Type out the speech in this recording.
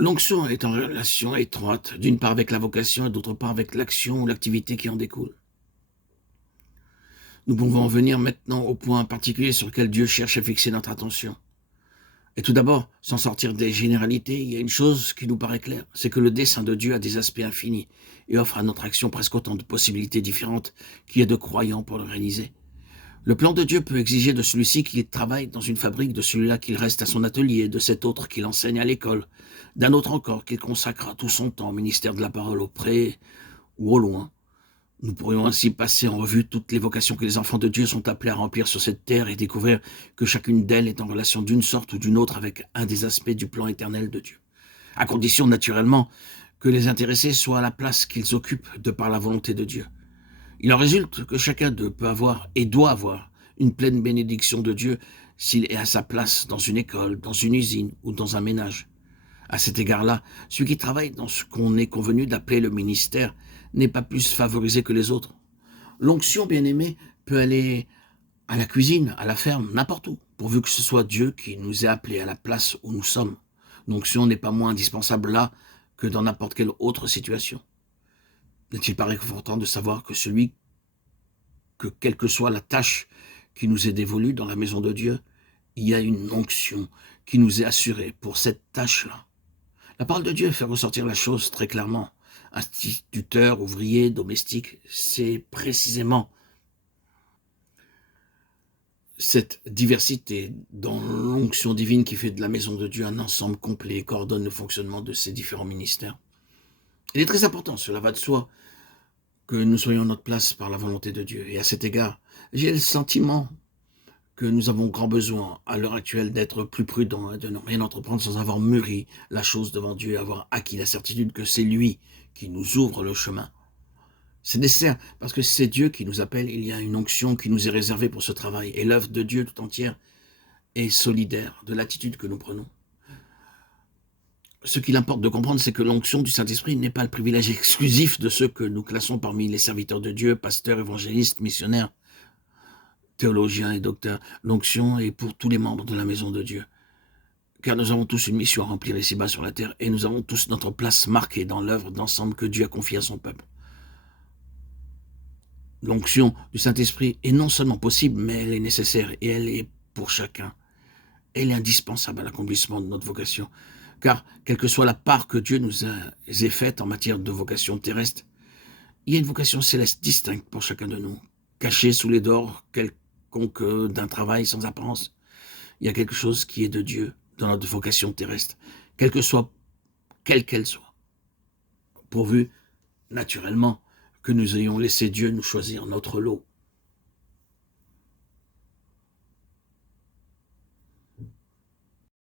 L'onction est en relation étroite, d'une part avec la vocation et d'autre part avec l'action ou l'activité qui en découle. Nous pouvons en venir maintenant au point particulier sur lequel Dieu cherche à fixer notre attention. Et tout d'abord, sans sortir des généralités, il y a une chose qui nous paraît claire, c'est que le dessein de Dieu a des aspects infinis et offre à notre action presque autant de possibilités différentes qu'il y a de croyants pour le réaliser. Le plan de Dieu peut exiger de celui-ci qu'il travaille dans une fabrique, de celui-là qu'il reste à son atelier, de cet autre qu'il enseigne à l'école, d'un autre encore qu'il consacre tout son temps au ministère de la parole auprès ou au loin. Nous pourrions ainsi passer en revue toutes les vocations que les enfants de Dieu sont appelés à remplir sur cette terre et découvrir que chacune d'elles est en relation d'une sorte ou d'une autre avec un des aspects du plan éternel de Dieu. À condition, naturellement, que les intéressés soient à la place qu'ils occupent de par la volonté de Dieu. Il en résulte que chacun d'eux peut avoir et doit avoir une pleine bénédiction de Dieu s'il est à sa place dans une école, dans une usine ou dans un ménage. À cet égard-là, celui qui travaille dans ce qu'on est convenu d'appeler le ministère n'est pas plus favorisé que les autres. L'onction, bien aimée, peut aller à la cuisine, à la ferme, n'importe où, pourvu que ce soit Dieu qui nous ait appelés à la place où nous sommes. L'onction n'est pas moins indispensable là que dans n'importe quelle autre situation. N'est-il pas réconfortant de savoir que quelle que soit la tâche qui nous est dévolue dans la maison de Dieu, il y a une onction qui nous est assurée pour cette tâche-là. La parole de Dieu fait ressortir la chose très clairement. Instituteur, ouvrier, domestique, c'est précisément cette diversité dans l'onction divine qui fait de la maison de Dieu un ensemble complet et coordonne le fonctionnement de ces différents ministères. Il est très important, cela va de soi, que nous soyons à notre place par la volonté de Dieu. Et à cet égard, j'ai le sentiment que nous avons grand besoin, à l'heure actuelle, d'être plus prudents et de ne rien entreprendre sans avoir mûri la chose devant Dieu et avoir acquis la certitude que c'est lui qui nous ouvre le chemin. C'est nécessaire, parce que c'est Dieu qui nous appelle, il y a une onction qui nous est réservée pour ce travail, et l'œuvre de Dieu tout entière est solidaire de l'attitude que nous prenons. Ce qu'il importe de comprendre, c'est que l'onction du Saint-Esprit n'est pas le privilège exclusif de ceux que nous classons parmi les serviteurs de Dieu, pasteurs, évangélistes, missionnaires, théologiens et docteurs. L'onction est pour tous les membres de la maison de Dieu. Car nous avons tous une mission à remplir ici-bas sur la terre, et nous avons tous notre place marquée dans l'œuvre d'ensemble que Dieu a confiée à son peuple. L'onction du Saint-Esprit est non seulement possible, mais elle est nécessaire, et elle est pour chacun. Elle est indispensable à l'accomplissement de notre vocation. Car, quelle que soit la part que Dieu nous ait faite en matière de vocation terrestre, il y a une vocation céleste distincte pour chacun de nous, cachée sous les dehors quelconque d'un travail sans apparence. Il y a quelque chose qui est de Dieu dans notre vocation terrestre, quelle qu'elle soit, pourvu, naturellement, que nous ayons laissé Dieu nous choisir notre lot.